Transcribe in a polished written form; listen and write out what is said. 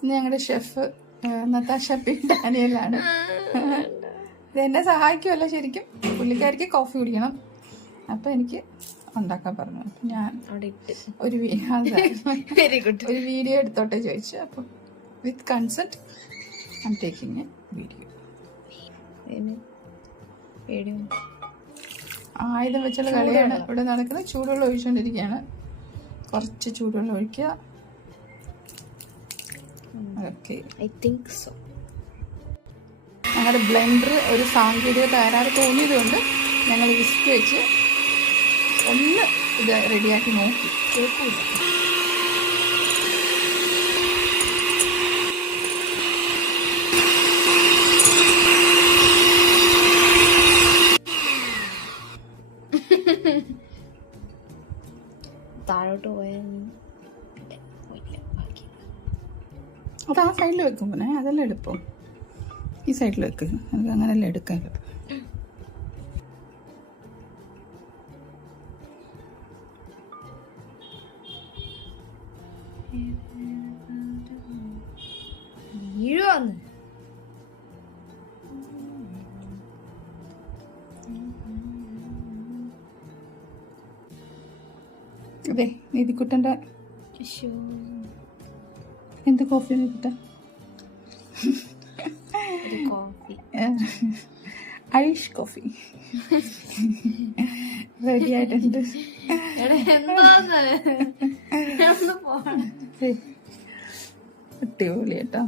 ഇന്ന് ഞങ്ങളുടെ chef Natasha P ഡാനിയലാണ്. ഇത് എന്നെ സഹായിക്കുമല്ല, ശരിക്കും പുള്ളിക്കാരിക്ക് കോഫി കുടിക്കണം. അപ്പം എനിക്ക് ഉണ്ടാക്കാൻ പറഞ്ഞു. അപ്പം ഞാൻ ഒരു വീഡിയോ എടുത്തോട്ടെ ചോദിച്ചു. അപ്പം with consent I'm taking a video. ആയുധം വെച്ചുള്ള കളിയാണ് ഇവിടെ നടക്കുന്നത്. ചൂടുവെള്ളം ഒഴിച്ചുകൊണ്ടിരിക്കുകയാണ്. കുറച്ച് ചൂടുവെള്ളം ഒഴിക്കുക. Okay, I think so. ഞങ്ങളുടെ ബ്ലെൻഡർ ഒരു സാങ്കേതിക തകരാറ് തോന്നിയതുകൊണ്ട് ഞങ്ങൾ വിസ്ക് വെച്ച് ഒന്ന് ഇത് റെഡിയാക്കി നോക്കി. കേൾക്കില്ല. താഴോട്ട് പോയാൽ അത് ആ സൈഡിൽ വെക്കും. പിന്നെ അതെല്ലാം എളുപ്പം. ഈ സൈഡിൽ വെക്ക്. അത് അങ്ങനെയല്ല എടുക്കാൻ. വീഴുവാന്ന്. അതെ, നീതിക്കുട്ടൻ്റെ എന്ത് കോഫി നീതിക്കുട്ട? ഐഷ് കോഫി റെഡി ആയിട്ടുണ്ട്. അടിപൊളി കേട്ടോ.